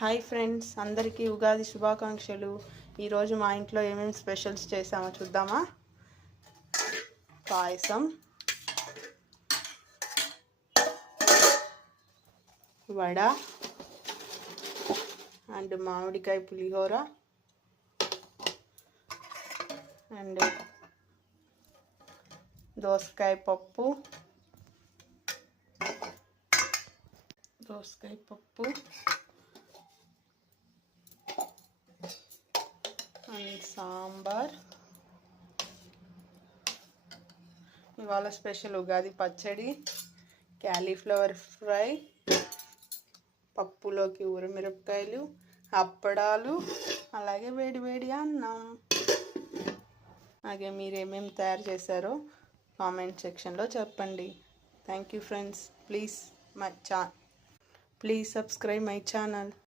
Hi friends, అందరికీ ఉగాది శుభాకాంక్షలు. ఈరోజు మా ఇంట్లో ఏమేమి స్పెషల్స్ చేసామో చూద్దామా. పాయసం, వడ అండ్ మామిడికాయ పులిహోర అండ్ దోసకాయ పప్పు అండ్ సాంబార్. ఇవాళ స్పెషల్ ఉగాది పచ్చడి, క్యాలీఫ్లవర్ ఫ్రై, పప్పులోకి ఊరమిరపకాయలు, అప్పడాలు, అలాగే వేడి వేడి అన్నం. అలాగే మీరు ఏమేమి తయారు చేశారో కామెంట్ సెక్షన్లో చెప్పండి. Thank you friends. Please subscribe my channel.